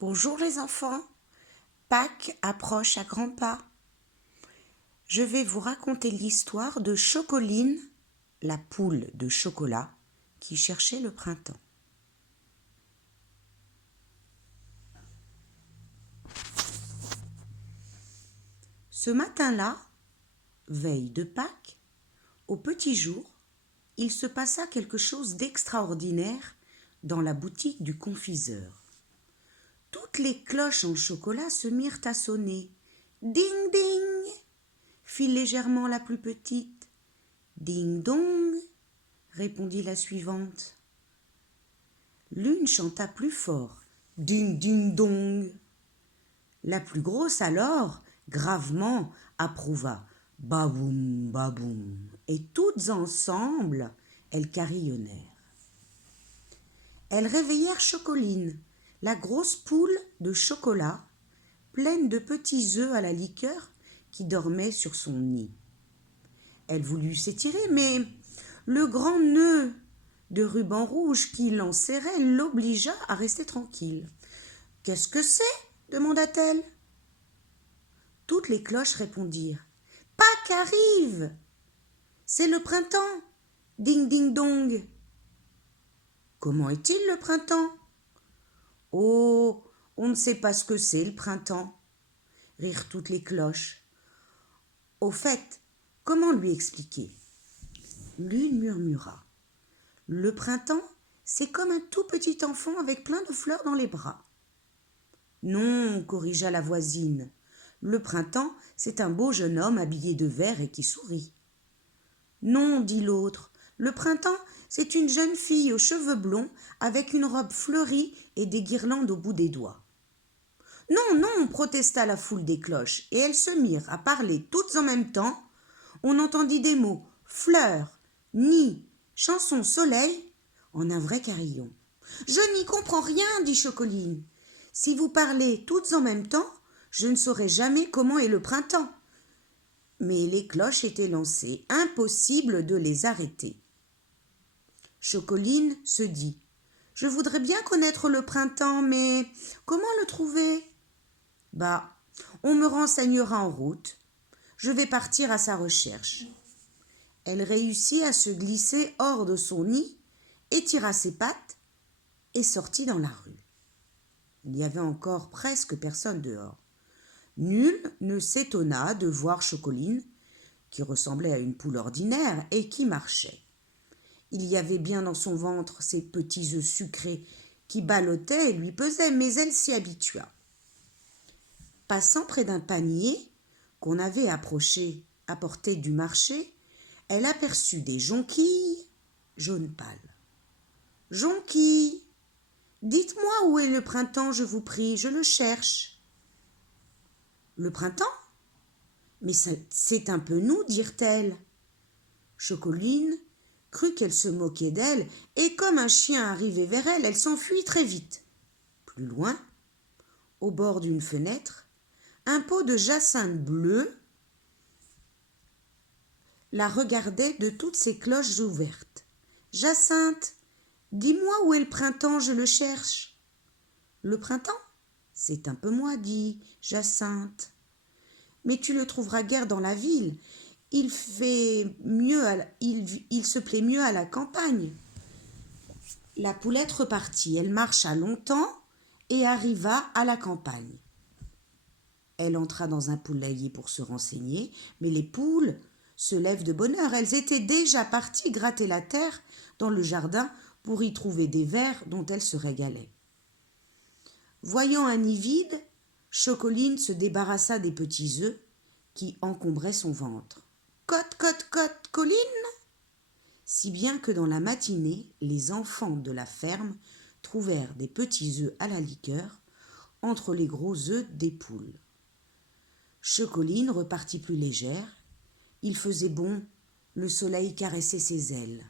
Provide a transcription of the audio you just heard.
Bonjour les enfants, Pâques approche à grands pas. Je vais vous raconter l'histoire de Chocoline, la poule de chocolat qui cherchait le printemps. Ce matin-là, veille de Pâques, au petit jour, il se passa quelque chose d'extraordinaire dans la boutique du confiseur. Toutes les cloches en chocolat se mirent à sonner. Ding ding, fit légèrement la plus petite. Ding dong, répondit la suivante. L'une chanta plus fort. Ding ding dong. La plus grosse alors, gravement, approuva. Baboum, baboum. Et toutes ensemble, elles carillonnèrent. Elles réveillèrent Chocoline, la grosse poule de chocolat, pleine de petits œufs à la liqueur qui dormait sur son nid. Elle voulut s'étirer, mais le grand nœud de ruban rouge qui l'enserrait l'obligea à rester tranquille. « Qu'est-ce que c'est ?» demanda-t-elle. Toutes les cloches répondirent. « Pâques arrive ! C'est le printemps ! Ding ding dong !»« Comment est-il le printemps ?»« Oh, on ne sait pas ce que c'est le printemps !» rirent toutes les cloches. Au fait, comment lui expliquer ? L'une murmura. « Le printemps, c'est comme un tout petit enfant avec plein de fleurs dans les bras. » Non, corrigea la voisine. Le printemps, c'est un beau jeune homme habillé de vert et qui sourit. Non, dit l'autre. Le printemps, c'est une jeune fille aux cheveux blonds avec une robe fleurie et des guirlandes au bout des doigts. Non, non, protesta la foule des cloches, et elles se mirent à parler toutes en même temps. On entendit des mots fleurs, nid, chanson, soleil, en un vrai carillon. Je n'y comprends rien, dit Chocoline. Si vous parlez toutes en même temps, je ne saurai jamais comment est le printemps. Mais les cloches étaient lancées, impossible de les arrêter. Chocoline se dit « Je voudrais bien connaître le printemps, mais comment le trouver ?»« Bah, on me renseignera en route. Je vais partir à sa recherche. » Elle réussit à se glisser hors de son nid, étira ses pattes et sortit dans la rue. Il y avait encore presque personne dehors. Nul ne s'étonna de voir Chocoline, qui ressemblait à une poule ordinaire et qui marchait. Il y avait bien dans son ventre ces petits œufs sucrés qui ballottaient et lui pesaient, mais elle s'y habitua. Passant près d'un panier qu'on avait apporté du marché, elle aperçut des jonquilles jaune pâle. « Jonquilles, dites-moi où est le printemps, je vous prie, je le cherche. »« Le printemps ? Mais c'est un peu nous, dirent-elles. » Chocoline crut qu'elle se moquait d'elle, et comme un chien arrivait vers elle, elle s'enfuit très vite. Plus loin, au bord d'une fenêtre, un pot de jacinthe bleu la regardait de toutes ses cloches ouvertes. « Jacinthe, dis-moi où est le printemps, je le cherche. »« Le printemps ? C'est un peu moi, dit Jacinthe. Mais tu le trouveras guère dans la ville. Il se plaît mieux à la campagne. » La poulette repartit. Elle marcha longtemps et arriva à la campagne. Elle entra dans un poulailler pour se renseigner, mais les poules se lèvent de bonne heure. Elles étaient déjà parties gratter la terre dans le jardin pour y trouver des vers dont elles se régalaient. Voyant un nid vide, Chocoline se débarrassa des petits œufs qui encombraient son ventre. Cote, cote, cote, Colline ! Si bien que dans la matinée, les enfants de la ferme trouvèrent des petits œufs à la liqueur entre les gros œufs des poules. Chocoline repartit plus légère. Il faisait bon, le soleil caressait ses ailes.